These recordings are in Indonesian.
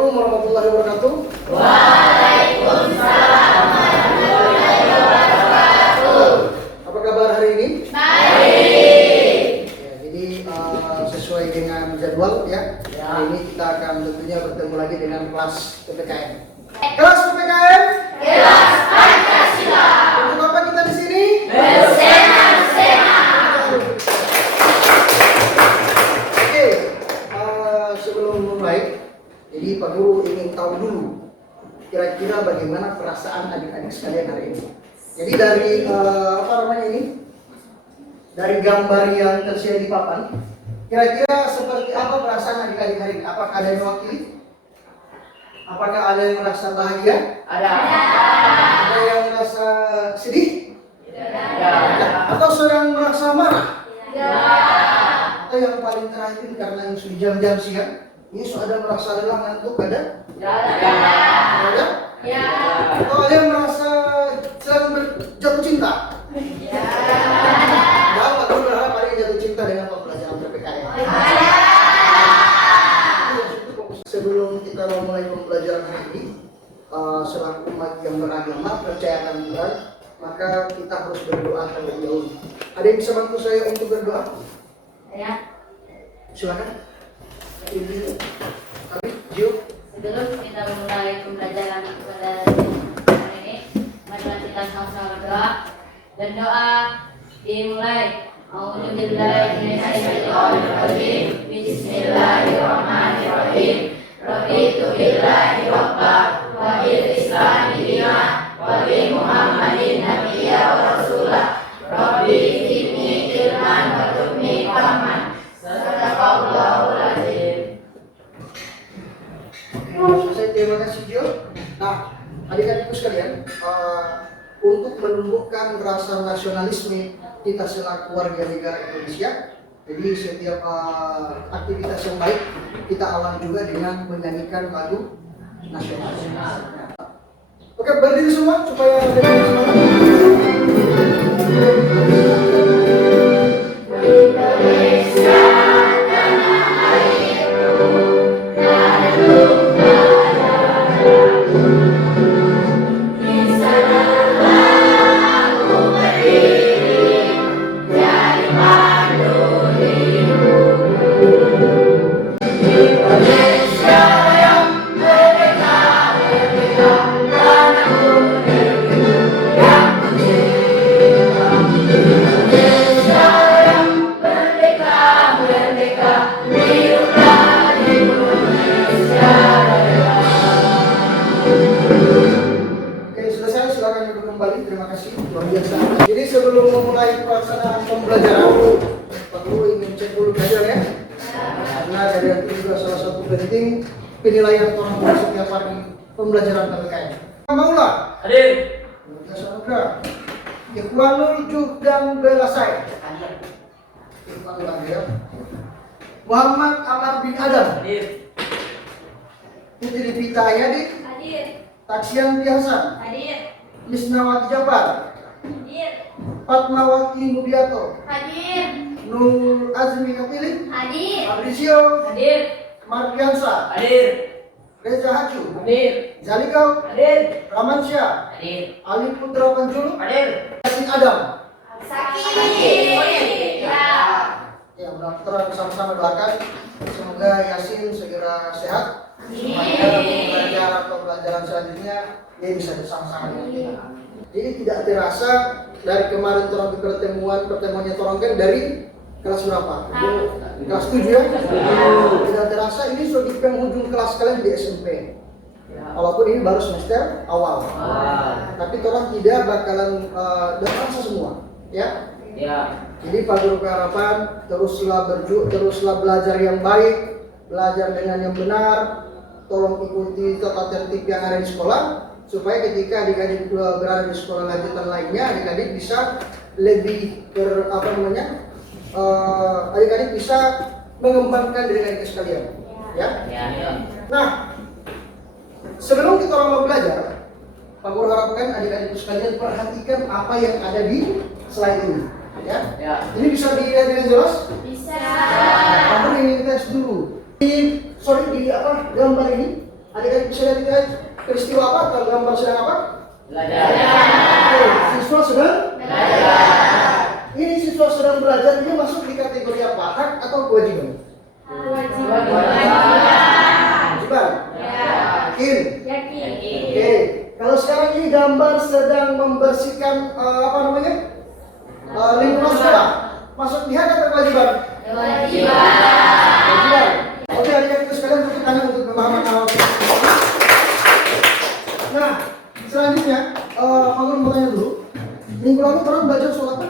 Assalamualaikum warahmatullahi wabarakatuh. Waalaikumsalam warahmatullahi wabarakatuh. Apa kabar hari ini? Baik. Ya, jadi sesuai dengan jadwal ya. Hari ini kita akan tentunya bertemu lagi dengan kelas PPKN. Kelas PPKN? Kelas Pancasila. Untuk apa kita di sini? Bersenang-senang. Oke, sebelum mulai, jadi Pak Guru ingin tahu dulu kira-kira bagaimana perasaan adik-adik sekalian hari ini. Jadi dari dari gambar yang tersedia di papan, kira-kira seperti apa perasaan adik-adik hari ini? Apakah ada yang mewakili? Apakah ada yang merasa bahagia? Ada. Ada yang merasa sedih? Ada. Atau sedang merasa marah? Ada. Atau yang paling terakhir karena yang sudah jam-jam siang, ini sudah merasa lelah ngantuk ada? Ada? Ya. Atau ada yang merasa sedang jatuh cinta? Ya. Nah, Pak Guru berharap ada yang jatuh cinta dengan pembelajaran PPKN. Sebelum kita memulai pembelajaran hari ini, selaku umat yang beragama percaya akan Tuhan, maka kita harus berdoa terlebih dahulu. Ada yang bisa bantu saya untuk berdoa? Ya. Silakan. Ibu, Jiu. Sebelum kita memulai pembelajaran pada hari ini, mari kita sama-sama berdoa. Dan doa dimulai. A'udzubillahi minasyaitonir rajim. Bismillahirrahmanirrahim. Raditu billahi rabba wa bil islami dina wa bi Muhammadin nabiyya wa rasulah. Rabbi zidni ilman wa zidni fahman. Sadaqallahul azim. Selesai, terima kasih Jiu. Nah, adik-adikku sekalian, untuk menumbuhkan rasa nasionalisme kita selaku warga negara Indonesia, jadi setiap aktivitas yang baik kita awali juga dengan menyanyikan lagu nasional. Oke, berdiri semua supaya ada Indonesia tanah airku, tanahku darahku, di sanalah aku berdiri, jadi pandu hidupku. Indonesia yang merdeka, merdeka, tanahku negeriku yang kucinta. Indonesia yang merdeka, merdeka, hiduplah Indonesia Raya. Oke, selesai, silakan duduk kembali. Terima kasih, luar biasa. Jadi sebelum memulai pelaksanaan pembelajaran, Pak Guru ingin cek dulu belajar ya. Karena dari itu juga salah satu penting penilaian orang tua setiap hari pembelajaran PPKN. Maula, Hadir. Samudra, Ikhwanul Juhdan Belasai, Muhammad Amar bin Adam, Hadir. Putri Pitayadi, Hadir. Taksian Hasan, Hadir. Misnawati Jafar, Hadir. Fatmawati Mubiato, Hadir. Nur Azmi Kapili, Hadir. Fabrizio, Hadir. Mardiansa, Hadir. Reza Haju, Hadir. Zalikau, Hadir. Ramansyah, Hadir. Ali Putra Panjulu, Hadir. Yasin Adam. Sakit. Ya. Ya, mudah-mudahan bersama-sama doakan semoga Yasin segera sehat supaya pembelajaran selanjutnya dia bisa bersama-sama dengan kita. Jadi tidak terasa dari kemarin torong pertemuannya torong kan dari kelas berapa? Kelas 7 ya? Tidak terasa ini sudah di penghujung kelas kalian di SMP. Walaupun ini baru semester awal. Tapi torong tidak bakalan datang semua, ya. Ya. Jadi Pak Guru berharapan teruslah belajar yang baik, belajar dengan yang benar, tolong ikuti tata tertib yang ada di sekolah supaya ketika adik-adik berada di sekolah lanjutan lainnya, adik-adik bisa lebih adik-adik bisa mengembangkan diri adik sekalian, ya. Ya. Nah, sebelum kita mau belajar, Pak Guru harapkan adik-adik sekalian perhatikan apa yang ada di slide ini. Ya. Ini bisa dilihat dengan jelas? Bisa. Aku ingin tes dulu. Di gambar ini bisa lihat peristiwa apa atau gambar sedang apa? Belajar. Oke, siswa sedang Belajar. ini siswa sedang belajar ini masuk di kategori apa? Hak atau kewajiban? Kewajiban. Yakin? Oke. Kalau sekarang ini gambar sedang membersihkan apa namanya? Lingkungan sekolah. Masuk di hak atau kewajiban? Kewajiban. Oke, adik-adik sekalian tepuk tangan untuk pemahaman awal. Nah, selanjutnya, aku mau tanya dulu. Minggu lalu orang belajar soal apa?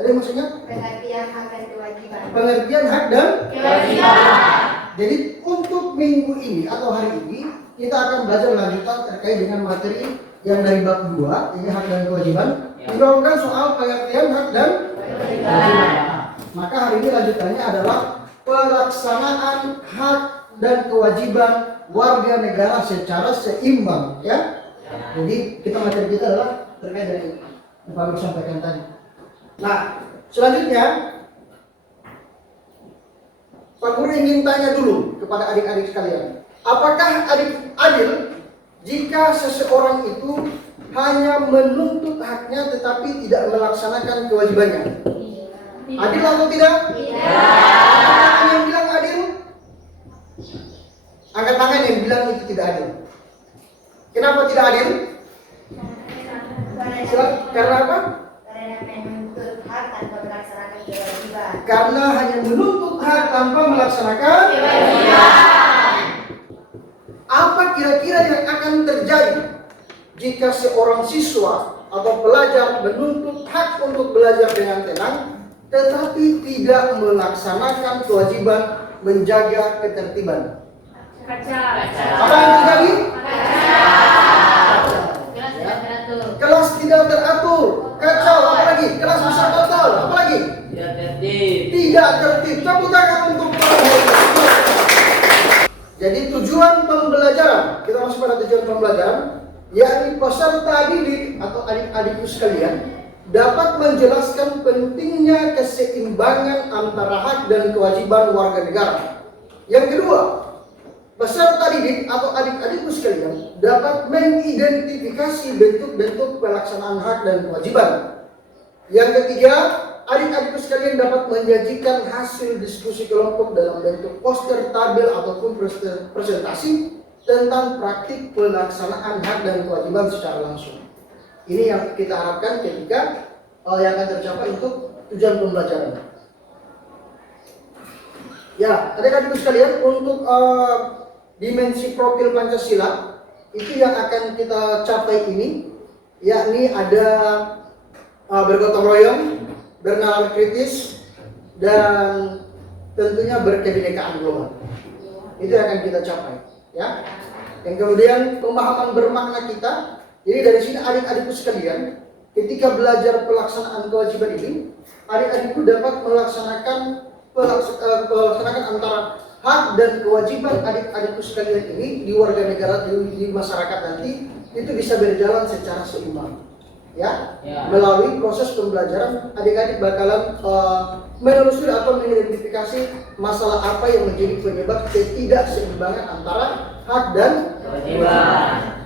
Ada yang maksudnya? Pengertian hak dan kewajiban. Pengertian hak dan Kewajiban. Jadi untuk minggu ini atau hari ini kita akan belajar lanjutan terkait dengan materi yang dari bab 2, ini hak dan kewajiban. Dibawakan soal pengertian hak dan kewajiban. Maka hari ini lanjutannya adalah pelaksanaan hak dan kewajiban warga negara secara seimbang, ya. Jadi materi kita adalah terkait dari yang Pak Guru sampaikan tadi. Nah, selanjutnya Pak Guru ingin tanya dulu kepada adik-adik sekalian, apakah adil jika seseorang itu hanya menuntut haknya tetapi tidak melaksanakan kewajibannya? Adil atau tidak? Tidak. Yang bilang adil? Angkat tangan yang bilang itu tidak adil. Kenapa tidak adil? Karena apa? Karena menuntut hak tanpa melaksanakan kewajiban. Karena hanya menuntut hak tanpa melaksanakan Kewajiban. Apa kira-kira yang akan terjadi jika seorang siswa atau pelajar menuntut hak untuk belajar dengan tenang tetapi tidak melaksanakan kewajiban menjaga ketertiban? Apa yang terjadi? Kelas tidak teratur, kacau, apa lagi? Kelas bisa total, apa lagi? Tidak tertib. Tepuk tangan untuk Jadi tujuan pembelajaran, kita masuk pada tujuan pembelajaran, yakni peserta didik atau adik-adikku sekalian dapat menjelaskan pentingnya keseimbangan antara hak dan kewajiban warga negara. Yang kedua, peserta didik atau adik-adikku sekalian dapat mengidentifikasi bentuk-bentuk pelaksanaan hak dan kewajiban. Yang ketiga, adik-adikku sekalian dapat menyajikan hasil diskusi kelompok dalam bentuk poster, tabel, ataupun presentasi tentang praktik pelaksanaan hak dan kewajiban secara langsung. Ini yang kita harapkan ketika yang akan tercapai untuk tujuan pembelajaran. Ya, adik-adikku sekalian, untuk dimensi profil Pancasila itu yang akan kita capai ini, yakni ada bergotong royong, bernalar kritis, dan tentunya berkebinekaan global. Itu yang akan kita capai, ya. Yang kemudian pemahaman bermakna kita. Jadi dari sini adik-adikku sekalian, ketika belajar pelaksanaan kewajiban ini, adik-adikku dapat melaksanakan antara hak dan kewajiban adik-adikku sekalian ini di warga negara, di masyarakat nanti itu bisa berjalan secara seimbang. Ya. Melalui proses pembelajaran, adik-adik bakalan menelusuri atau mengidentifikasi masalah apa yang menjadi penyebab ketidakseimbangan antara hak dan kewajiban.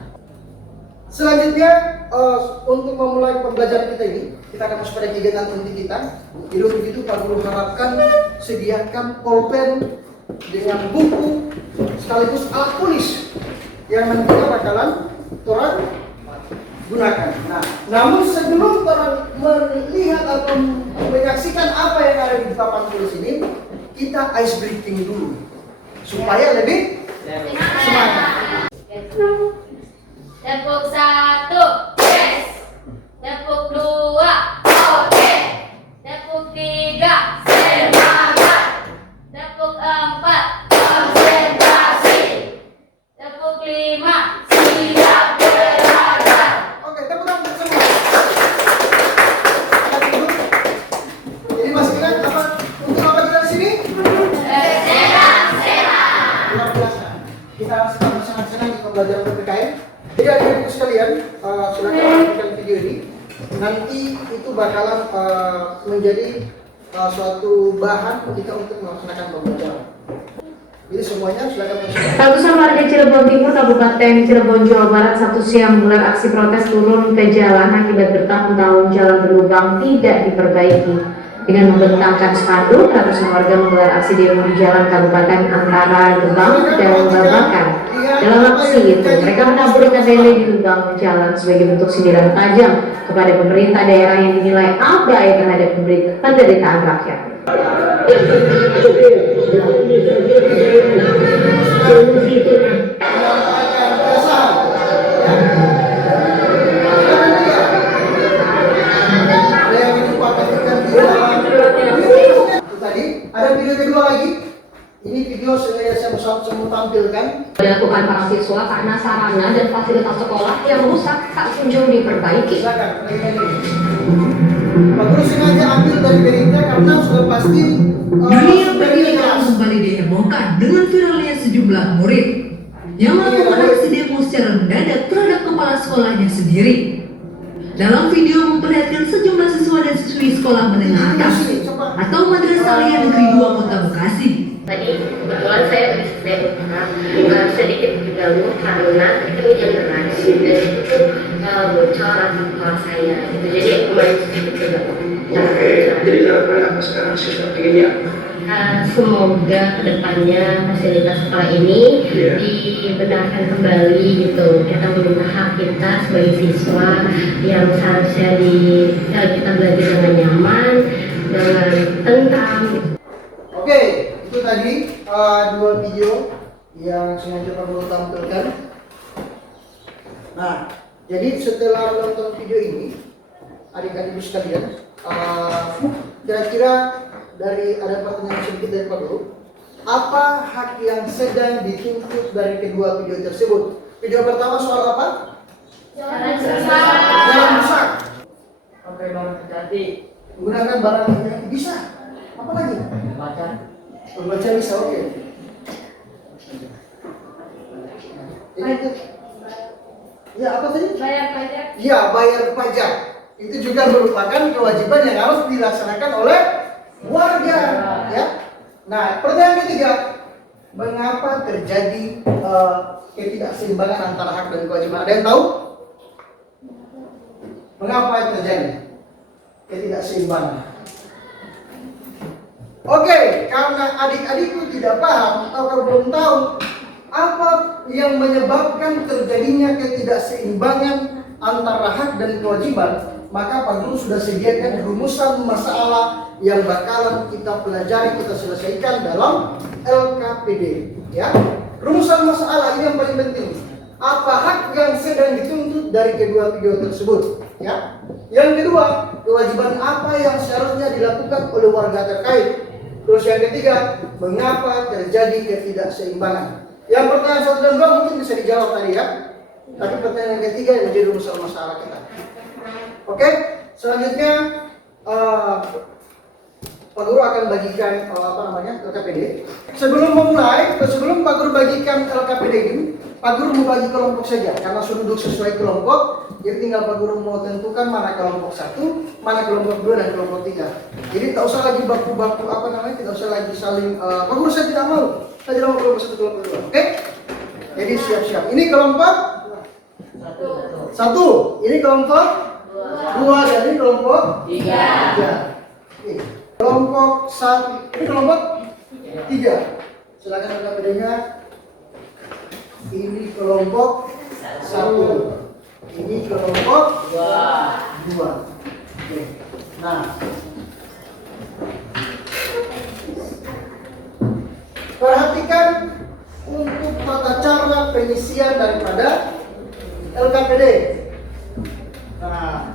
Selanjutnya, untuk memulai pembelajaran kita ini, kita akan masuk pada kegiatan inti kita. Jadi begitu Pak Guru harapkan sediakan pulpen dengan buku sekaligus alat tulis yang nantinya bakalan orang gunakan. Nah, namun sebelum orang melihat atau menyaksikan apa yang ada di papan tulis ini, kita ice breaking dulu supaya lebih semangat. Tepuk 1, yes. Tepuk 2, oke. Tepuk 3, semangat. Tepuk 4, konsentrasi. Tepuk 5, siap belajar. Oke, tepuk tangan semua. Jadi masih ingat apa? Untuk apa kita di sini? Senang-senang. Luar biasa. Kita sedang senang-senang di pembelajaran PPKN. Jadi adik-adik sekalian, silakan lanjutkan video ini. Nanti itu bakalan menjadi suatu bahan kita untuk melaksanakan pembelajaran. Jadi semuanya silakan masuk. Ratusan warga Cirebon Timur, Kabupaten Cirebon, Jawa Barat Sabtu siang menggelar aksi protes turun ke jalan akibat bertahun-tahun jalan berlubang tidak diperbaiki. Dengan membentangkan spanduk, ratusan warga menggelar aksi di jalan Kabupaten antara Gebang dan Babakan. Dalam aksi itu, mereka menaburkan lele di lubang jalan sebagai bentuk sindiran tajam kepada pemerintah daerah yang dinilai abai terhadap penderitaan rakyat. Tadi ada video kedua lagi. Ini video saya mau tampilkan. Dilakukan para siswa karena sarana dan fasilitas sekolah yang rusak tak kunjung diperbaiki. Silakan. Pak Guru sengaja ambil dari berita karena sudah pasti Dunia pendidikan kembali dihebohkan dengan viralnya sejumlah murid yang melakukan aksi demo secara mendadak terhadap kepala sekolahnya sendiri. Dalam video memperlihatkan sejumlah siswa dan siswi sekolah menengah atas atau Madrasah Alia Negeri 2 Kota Bekasi. Tadi kebetulan saya sedikit terganggu karena ketemu jam deras dan itu bocor di kepala saya gitu. Jadi kemarin sedikit terganggu. Oke, jadi harapan apa sekarang siswa pengennya? Semoga kedepannya fasilitas sekolah ini dibenarkan kembali gitu. Kita meminta hak kita sebagai siswa yang seharusnya kita belajar dengan nyaman, dengan tentram. Oke, itu tadi dua video yang sengaja Pak Guru tampilkan. Nah, jadi setelah menonton video ini, adik-adik sekalian, kira-kira dari ada pertanyaan sedikit dari Pak Guru, apa hak yang sedang dituntut dari kedua video tersebut? Video pertama soal apa? Jalan rusak. Pakai barang terjadi. Menggunakan barang yang bisa. Apa lagi? Membaca bisa, oke. Ya, apa tadi? Bayar pajak. Ya, bayar pajak. Itu juga merupakan kewajiban yang harus dilaksanakan oleh warga. Ya. Nah, pertanyaan ketiga, mengapa terjadi ketidakseimbangan antara hak dan kewajiban? Ada yang tahu? Mengapa terjadi ketidakseimbangan? Oke, karena adik-adikku tidak paham atau belum tahu apa yang menyebabkan terjadinya ketidakseimbangan antara hak dan kewajiban, maka Pak Guru sudah sediakan rumusan masalah yang bakalan kita pelajari, kita selesaikan dalam LKPD. Ya, rumusan masalah ini yang paling penting. Apa hak yang sedang dituntut dari kedua video tersebut? Ya, yang kedua, kewajiban apa yang seharusnya dilakukan oleh warga terkait? Terus yang ketiga, mengapa terjadi ketidakseimbangan? Yang pertanyaan 1 dan 2 mungkin bisa dijawab tadi ya. Tapi pertanyaan yang ketiga yang menjadi rumus masalah kita. Oke, selanjutnya Pak Guru akan bagikan LKPD. Sebelum Pak Guru bagikan LKPD ini, Pak Guru mau bagi kelompok saja karena sudah duduk sesuai kelompok. Jadi tinggal Pak Guru mau tentukan mana kelompok 1, mana kelompok 2 dan kelompok 3. Jadi tak usah lagi baku-baku tidak usah lagi saling Pak Guru saya tidak mau. Saya tidak mau kelompok 1, kelompok 2. Oke? Jadi siap-siap. Ini kelompok 1. Ini kelompok 2 dan ini kelompok 3. Oke. Kelompok 1. Ini kelompok 3. Silakan LKPD-nya. Ini kelompok 1. Ini kelompok 2. Oke. Nah, perhatikan untuk tata cara pengisian daripada LKPD. Nah,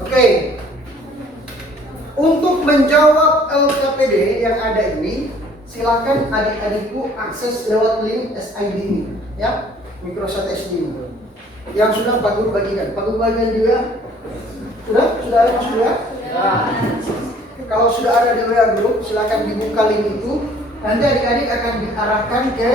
oke. Untuk menjawab LKPD yang ada ini, silakan adik-adikku akses lewat link SID ini, ya, Microsoft SD ini. Yang sudah Pak Guru bagikan. Pak Guru bagikan juga. Sudah ada masuk ya? Kalau sudah ada di WA Group, silakan dibuka link itu. Nanti adik-adik akan diarahkan ke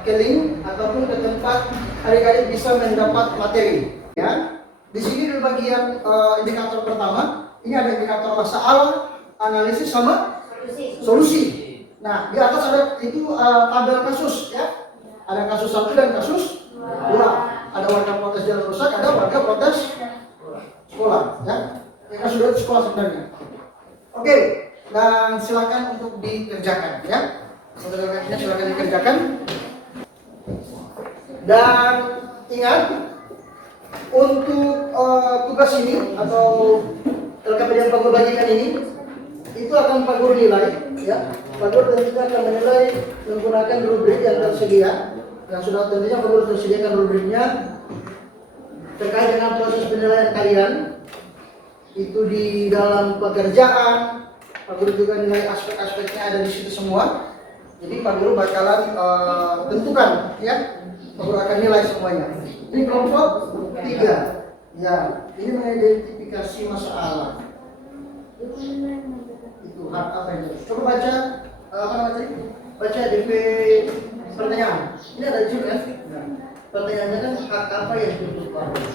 ke link ataupun ke tempat adik-adik bisa mendapat materi. Ya, di sini di bagian indikator pertama, ini ada indikator masalah, analisis sama solusi. Nah, di atas ada itu tabel kasus ya. Ada kasus 1 dan kasus 2. Ada warga protes jalan rusak, ada warga protes sekolah ya. Ini kan sudah di sekolah sebenarnya. Oke, dan silakan untuk dikerjakan ya. Saudara-saudara silakan dikerjakan. Dan ingat untuk tugas ini atau LKPD yang Pak Guru bagikan ini itu akan Pak Guru nilai ya. Pak Guru tentunya akan menilai menggunakan rubrik yang tersedia, yang sudah tentunya Pak Guru tersediakan rubriknya terkait dengan proses penilaian kalian. Itu di dalam pekerjaan, Pak Guru juga nilai aspek-aspeknya ada di situ semua. Jadi Pak Guru bakalan tentukan ya, Pak Guru akan nilai semuanya. Ini kelompok 3. Ya, ini mengidentifikasi masalah. Itu hak apa itu? Coba baca apa namanya tadi? Baca DP pertanyaan. Ini ada juga kan? Nah, pertanyaannya kan hak apa yang dituntut Pak Guru?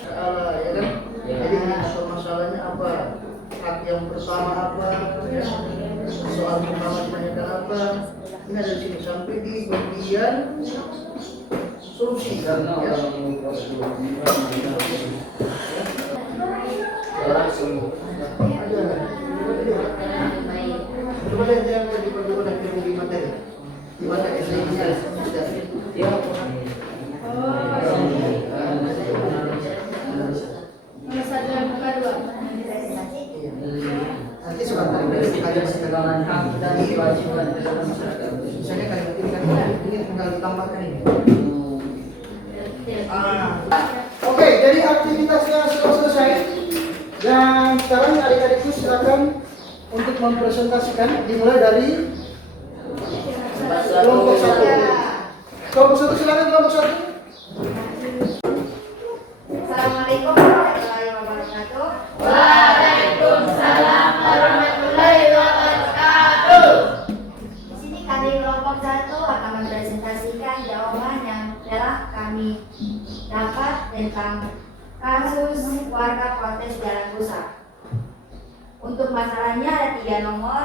Ya kan? Jadi masalahnya apa? Hak yang bersama apa? Ya. Soal pertama ditanyakan apa? Ini ada di sini sampai di bagian solusi kan? Ya. Coba lihat yang tadi Pak Guru nanti di materi. Di mana SID-nya sudah. Nanti sebentar ada segala dari kewajiban misalnya kalimat ini kan ini tinggal ditambahkan ini. Oke, jadi aktivitasnya sudah selesai dan sekarang adik-adikku silakan untuk mempresentasikan dimulai dari kelompok 1. Kelompok 1 silakan kelompok 1. Assalamualaikum warahmatullahi wabarakatuh. Waalaikumsalam warahmatullahi wabarakatuh. Di sini kami kelompok 1 akan mempresentasikan jawaban yang telah kami dapat tentang kasus warga protes jalan rusak. Untuk masalahnya ada 3 nomor.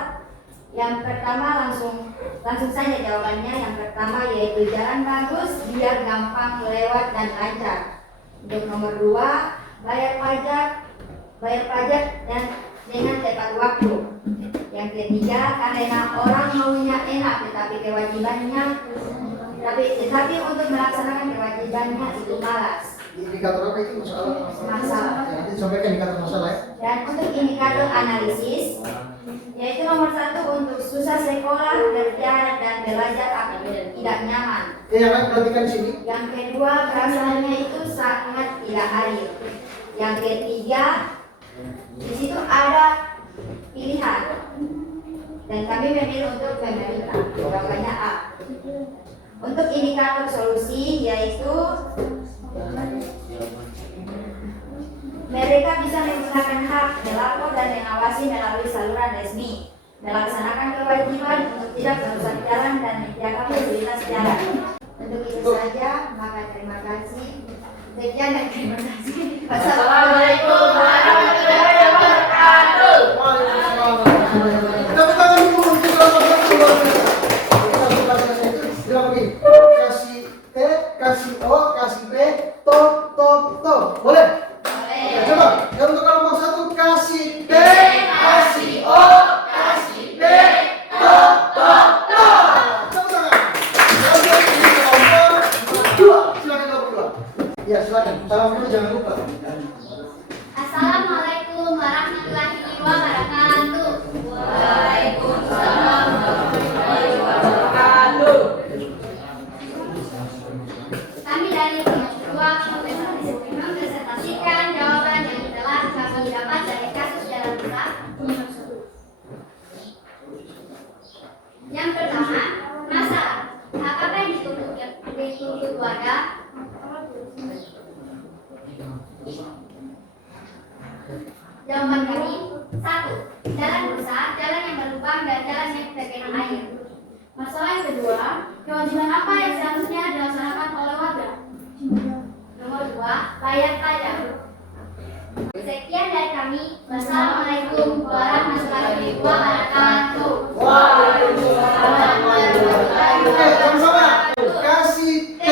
Yang pertama langsung saja jawabannya. Yang pertama yaitu jalan bagus biar gampang lewat dan lancar. Untuk nomor 2 bayar pajak dan dengan tepat waktu. Yang ketiga karena orang maunya enak tetapi untuk melaksanakan kewajibannya itu malas. Indikator apa itu Masalah. Ya, nanti sampaikan indikator masalah ya. Dan untuk indikator analisis yaitu nomor 1 untuk susah sekolah, kerja dan belajar tidak nyaman. Ya kan, perhatikan di sini. Yang kedua perasaannya itu sangat tidak adil. Yang ketiga di situ ada pilihan dan kami memilih untuk pemerintah. Jawabannya A. Untuk indikator solusi yaitu mereka bisa menggunakan hak melapor dan mengawasi melalui saluran resmi, melaksanakan kewajiban untuk tidak merusak jalan dan menjaga mobilitas jalan. Untuk itu saja, maka terima kasih. Sekian dan terima kasih. Assalamualaikum warahmatullahi wabarakatuh. Tepuk tangan dulu untuk kelompok 1 luar biasa. Kita baca itu bilang begini. Kasih T, kasih O, kasih B, top. Boleh? Boleh. Coba, yang untuk kelompok 1 kasih T, kasih O, kasih B, top. Tepuk tangan. Lalu ini kelompok 2. Silakan kelompok 2. Ya, silakan. Salam dulu jangan lupa. Assalamualaikum warahmatullahi wabarakatuh. Waalaikumsalam warahmatullahi wabarakatuh. Kami dari kelompok 2 mempresentasikan jawaban yang telah kami dapat dari kasus jalan rusak. Yang pertama, masalah. Apakah yang dituntut warga? Jawaban kami 1. Jalan rusak, jalan yang berlubang dan jalan yang tergenang air. Masalah yang kedua, kewajiban apa yang seharusnya dilaksanakan oleh warga? Nomor 2, bayar pajak. Sekian dari kami. Wassalamualaikum warahmatullahi wabarakatuh. Waalaikumsalam warahmatullahi Oke, sama-sama. Kasih T.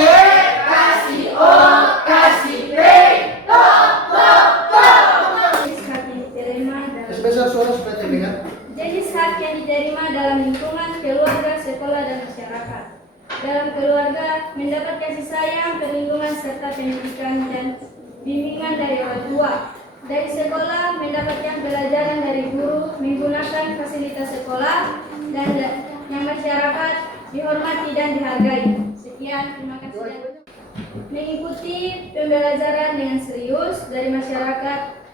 Kasih O, kasih P, tok. Jenis hak yang diterima Sebesar suara supaya terdengar. jenis hak yang diterima dalam lingkungan keluarga, sekolah, dan masyarakat. Dalam keluarga, mendapat kasih sayang, perlindungan, serta pendidikan dan bimbingan dari orang tua. Dari sekolah, mendapatkan pelajaran dari guru, menggunakan fasilitas sekolah, dan yang masyarakat dihormati dan dihargai. Sekian, terima kasih. Mengikuti pembelajaran dengan serius dari masyarakat,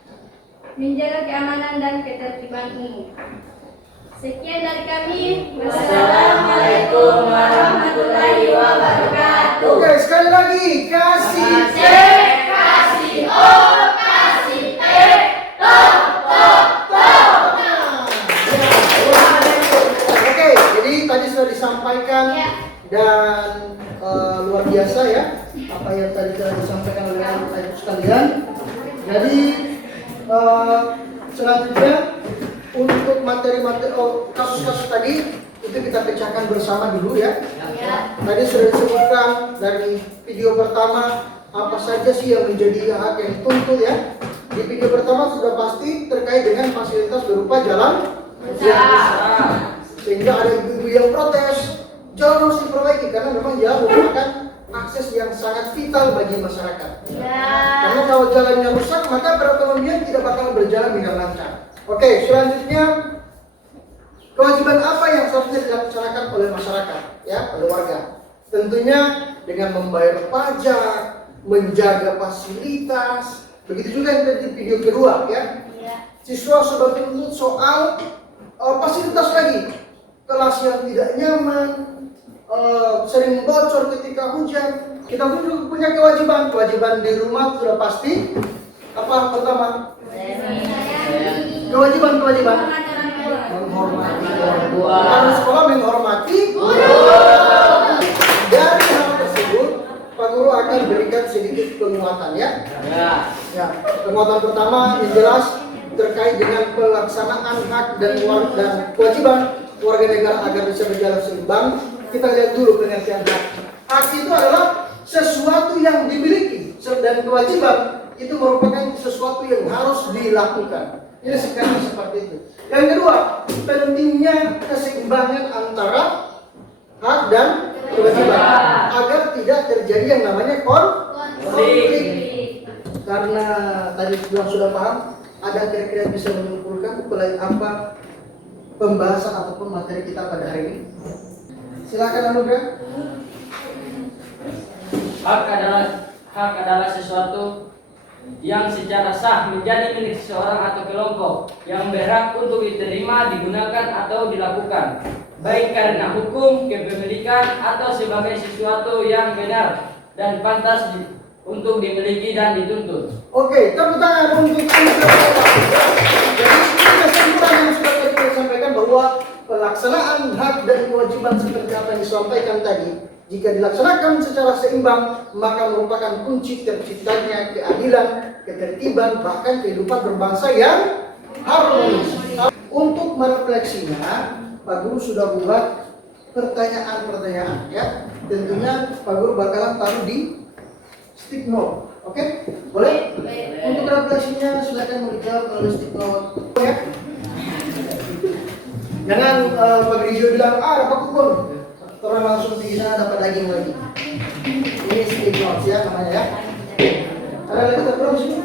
menjaga keamanan dan ketertiban umum. Sekian dari kami. Wassalamualaikum warahmatullahi wabarakatuh. Oke, sekali lagi. Kasih C, kasih O, kasih P, tok. Oke, jadi tadi sudah disampaikan dan luar biasa ya apa yang tadi telah disampaikan oleh anak ibu sekalian. Jadi selanjutnya untuk materi-materi kasus-kasus tadi itu kita pecahkan bersama dulu ya. Tadi sudah disebutkan dari video pertama apa saja sih yang menjadi hak yang dituntut ya. Di video pertama sudah pasti terkait dengan fasilitas berupa jalan besar. Sehingga ada ibu-ibu yang protes, jalan harus diperbaiki karena memang jalan merupakan akses yang sangat vital bagi masyarakat. Karena kalau jalannya rusak, maka perekonomian tidak bakal berjalan dengan lancar. Oke, selanjutnya kewajiban apa yang seharusnya dilaksanakan oleh masyarakat, ya, oleh warga? Tentunya dengan membayar pajak, menjaga fasilitas. Begitu juga yang tadi di video kedua, ya. Siswa sudah menuntut soal fasilitas lagi, kelas yang tidak nyaman, sering bocor ketika hujan. Kita pun juga punya kewajiban di rumah sudah pasti. Apa pertama? Kewajiban menghormati orang tua. Harus sekolah menghormati guru. Dari hal tersebut, Pak Guru akan berikan sedikit penguatan ya. Ya, penguatan pertama yang jelas terkait dengan pelaksanaan hak dan kewajiban warga negara agar bisa berjalan seimbang. Kita lihat dulu pengertian hak. Hak itu adalah sesuatu yang dimiliki dan kewajiban itu merupakan sesuatu yang harus dilakukan. Ini sekarang seperti itu. Yang kedua, pentingnya keseimbangan antara hak dan kewajiban agar tidak terjadi yang namanya konflik. Karena tadi sudah paham, ada kira-kira bisa menyimpulkan apa pembahasan ataupun materi kita pada hari ini. Silakan Anugrah. Hak adalah sesuatu yang secara sah menjadi milik seseorang atau kelompok yang berhak untuk diterima, digunakan atau dilakukan, baik karena hukum, kepemilikan atau sebagai sesuatu yang benar dan pantas untuk dimiliki dan dituntut. Oke, tepuk tangan untuk jadi kesimpulan yang sudah tadi saya sampaikan bahwa pelaksanaan hak dan kewajiban seperti apa yang disampaikan tadi, jika dilaksanakan secara seimbang, maka merupakan kunci terciptanya keadilan, ketertiban, bahkan kehidupan berbangsa yang harmonis. Untuk merefleksinya, Pak Guru sudah buat pertanyaan-pertanyaan ya. Tentunya Pak Guru bakalan taruh di stick note. Oke? Boleh? Untuk refleksinya silakan dijawab melalui stick note. Ya. Jangan Pak Rizio bilang, dapat kupon. Terus langsung di sana dapat daging lagi. Ini stick notes ya namanya ya. Ada lagi terus sini?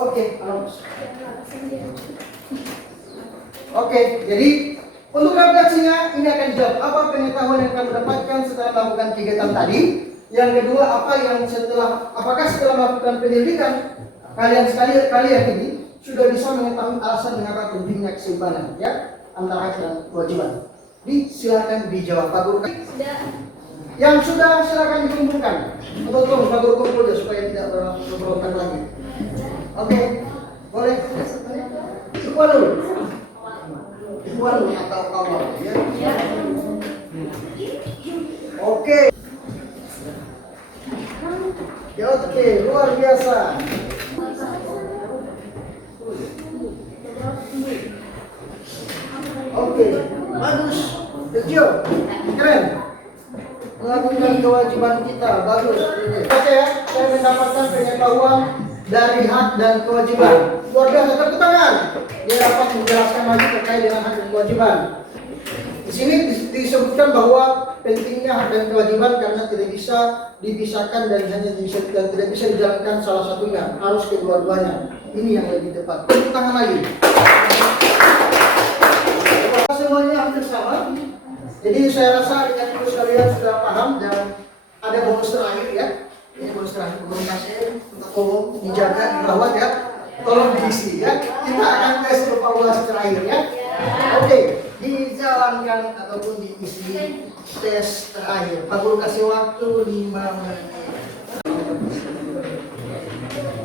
Oke, Oke, jadi untuk refleksinya ini akan dijawab apa pengetahuan yang kamu dapatkan setelah melakukan kegiatan tadi. Yang kedua, apakah setelah melakukan penyelidikan kalian ini sudah bisa mengetahui alasan mengapa pentingnya keseimbangan ya antara hak dan kewajiban. Silakan dijawab Pak Guru. Yang sudah silakan dikumpulkan. Untuk Pak Guru kumpul ya supaya tidak berontak lagi. Oke, boleh. Ikhwan atau kawan ya. Oke. Ya oke, luar biasa. keren. Melakukan kewajiban kita, bagus. Oke ya, saya mendapatkan pengetahuan dari hak dan kewajiban. Luar biasa, tepuk tangan. Dia dapat menjelaskan lagi terkait dengan hak dan kewajiban. Di sini disebutkan bahwa pentingnya hak dan kewajiban karena tidak bisa dipisahkan dan tidak bisa dijalankan salah satunya, harus kedua-duanya. Ini yang lebih tepat. Tepuk tangan lagi. Semuanya hampir sama. Jadi saya rasa dengan itu kalian sudah paham dan ada bonus terakhir ya. Ini bonus terakhir komunikasi untuk tolong dijaga, dirawat ya. Tolong diisi ya. Kita akan tes evaluasi terakhir ya. Oke, dijalankan ataupun diisi tes terakhir. Pak Guru kasih waktu 5 menit.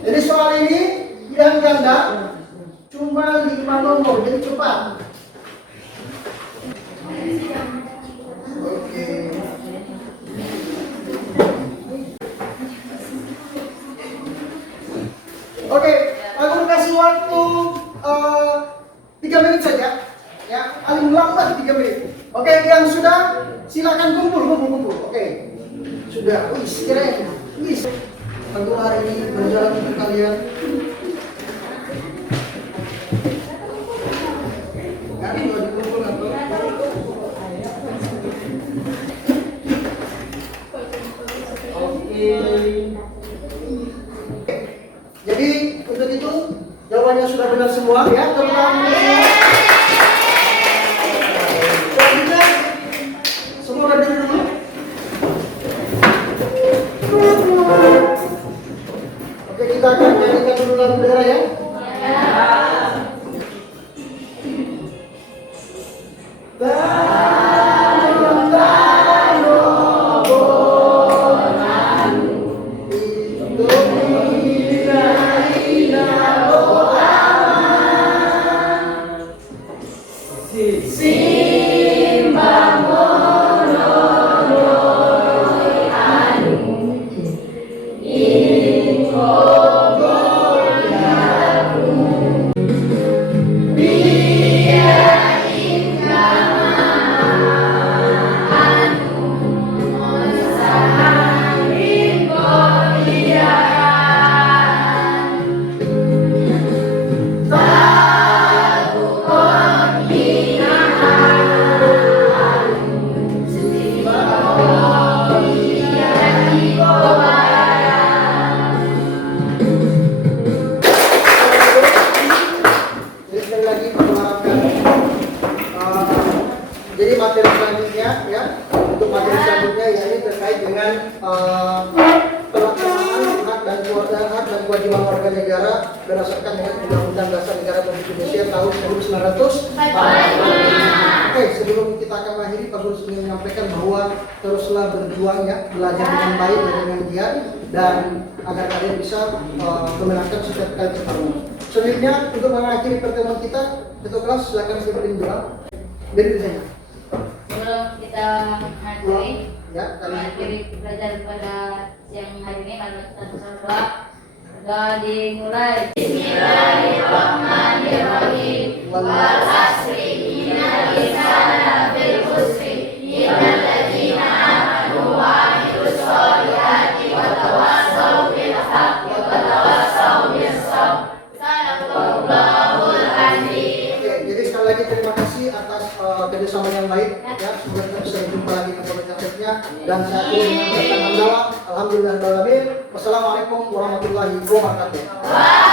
Jadi soal ini yang ganda cuma 5 nomor, jadi cepat. Oke. Oke, aku kasih waktu 3 menit saja. Ya, paling lambat 3 menit. Oke, yang sudah silakan kumpul. Oke. Sudah. Wih, keren. Wih. Aku hari ini berjalan untuk kalian. Nanti kalau dikumpul atau jadi untuk itu jawabannya sudah benar semua ya, teman-teman. Selanjutnya semua berdiri dulu. Oke, kita akan nyanyikan dulu lagu daerah ya. Jadi materi selanjutnya ya, untuk materi selanjutnya ya ini terkait dengan pelaksanaan hak dan kewajiban warga negara berdasarkan dengan Undang-Undang Dasar Negara Republik Indonesia tahun 1945. Oke, sebelum kita akan mengakhiri, Pak Guru ingin menyampaikan bahwa teruslah berjuang ya, belajar dengan baik dan dengan giat dan agar kalian bisa memenangkan setiap kali pertemuan. Selanjutnya untuk mengakhiri pertemuan kita, ketua kelas silakan berikan doa. Beri saja. Sebelum kita mengakhiri belajar pada siang hari ini, mari kita bersama doa. Doa dimulai. Bismillahirrahmanirrahim. Wal asri innal insana lafi khusr illal ladzina amanu wa amilus sholihati wa tawassaw bil haqqi wa tawassaw bis sabr. Sadaqallahul azim. Jadi sekali lagi terima kasih atas kerjasama yang baik ya. Semoga kita bisa berjumpa lagi pada berikutnya dan saya ingin mengucapkan alhamdulillah. Wassalamualaikum warahmatullahi wabarakatuh.